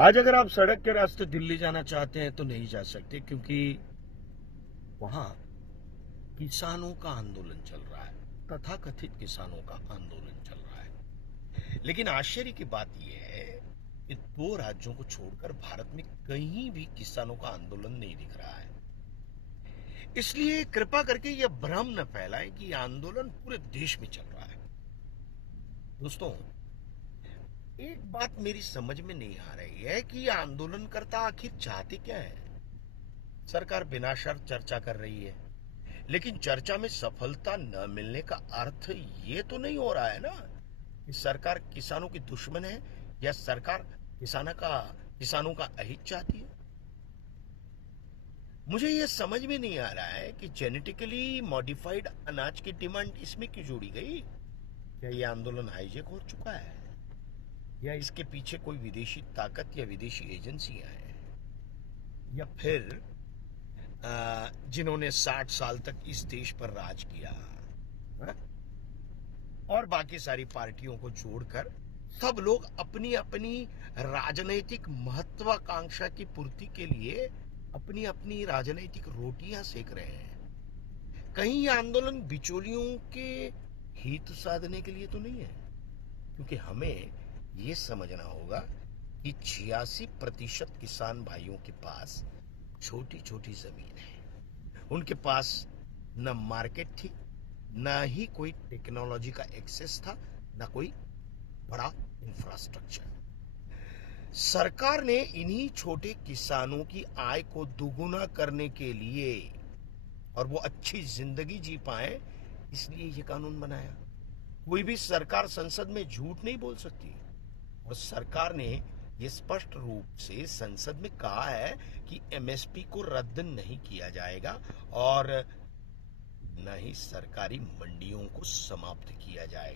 आज अगर आप सड़क के रास्ते दिल्ली जाना चाहते हैं तो नहीं जा सकते, क्योंकि वहां किसानों का आंदोलन चल रहा है। तथाकथित किसानों का आंदोलन चल रहा है। लेकिन आश्चर्य की बात यह है कि दो राज्यों को छोड़कर भारत में कहीं भी किसानों का आंदोलन नहीं दिख रहा है। इसलिए कृपा करके यह भ्रम न फैलाएं कि यह आंदोलन पूरे देश में चल रहा है। दोस्तों, एक बात मेरी समझ में नहीं आ रही है कि यह आंदोलनकर्ता आखिर चाहते क्या है। सरकार बिना शर्त चर्चा कर रही है, लेकिन चर्चा में सफलता न मिलने का अर्थ ये तो नहीं हो रहा है ना कि सरकार किसानों की दुश्मन है, या सरकार किसानों का अहित चाहती है। मुझे यह समझ में नहीं आ रहा है कि जेनेटिकली मॉडिफाइड अनाज की डिमांड इसमें क्यों जोड़ी गई। क्या यह आंदोलन हाईजेक हो चुका है, या इसके पीछे कोई विदेशी ताकत या विदेशी एजेंसियां हैं, या फिर जिन्होंने 60 साल तक इस देश पर राज किया, हा? और बाकी सारी पार्टियों को जोड़कर सब लोग अपनी अपनी राजनीतिक महत्वाकांक्षा की पूर्ति के लिए अपनी अपनी राजनीतिक रोटियां सेक रहे हैं। कहीं यह आंदोलन बिचौलियों के हित साधने के लिए तो नहीं है, क्योंकि हमें यह समझना होगा कि 86% किसान भाइयों के पास छोटी छोटी जमीन है। उनके पास न मार्केट थी, न ही कोई टेक्नोलॉजी का एक्सेस था, न कोई बड़ा इंफ्रास्ट्रक्चर। सरकार ने इन्हीं छोटे किसानों की आय को दुगुना करने के लिए और वो अच्छी जिंदगी जी पाए, इसलिए ये कानून बनाया। कोई भी सरकार संसद में झूठ नहीं बोल सकती, और सरकार ने ये स्पष्ट रूप से संसद में कहा है कि एमएसपी को रद्द नहीं किया जाएगा और न ही सरकारी मंडियों को समाप्त किया जाएगा।